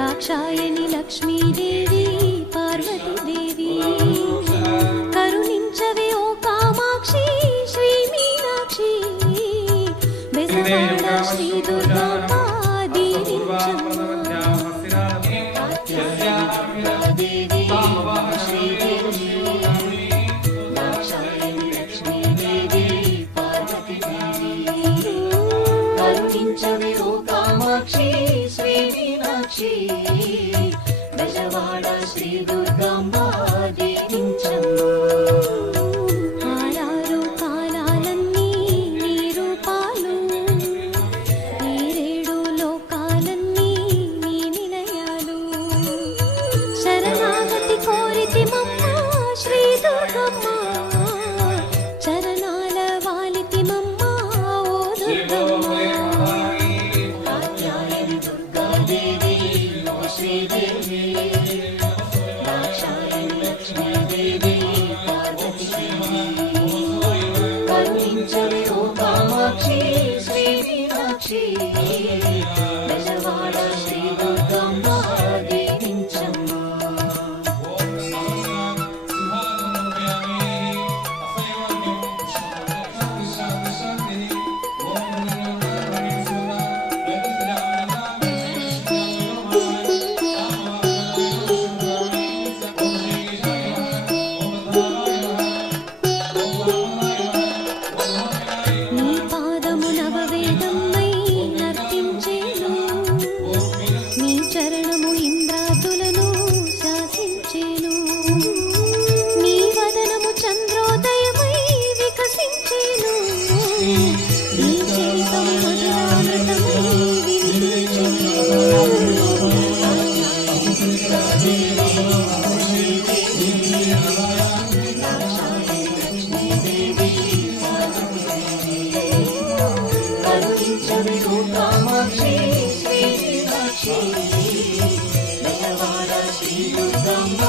దాక్షాయణి లక్ష్మీదేవి పార్వతీదేవి కరుణించవే ఓ కామాక్షి శ్రీ మీనాక్షి బెజవాడ శ్రీ దుర్గమ్మ దీవించమ్మ దేవి శ్రీదేవి దాక్షాయణి లక్ష్మీదేవి పార్వతీదేవి కరుణించవే ఓ కామాక్షి శ్రీ మీనాక్షి బెజవాడ శ్రీ దుర్గమ్మ దీవించమ్మ ఆరారు కాలాలన్నీ నీ రూపాలు ఏరేడు లోకాలన్నీ నీ నిలయాలు శరణాగతి కోరితి మమ్మ శ్రీ దుర్గమ్మ చరణాల వాలితి మమ్మ ఓ దుర్గమ్మ కాత్యాయని దుర్గాదేవి ఓ శ్రీదేవి దాక్షాయణి లక్ష్మీదేవి పార్వతీదేవి కరుణించవే ఓ కామాక్షి శ్రీ మీనాక్షి బెజవాడ శ్రీ దుర్గమ్మ దీవించమ్మ నీ పాదము నవవేదమ్మై నర్తించేను నీ చరణము ఇంద్రాదులను శాసించేను నీ వదనము చంద్రోదయమై వికసించేను నీ చరితము మధురామృతమై వినిపించెను కరుణించవే ఓ కామాక్షి శ్రీ మీనాక్షి బెజవాడ శ్రీ దుర్గమ్మ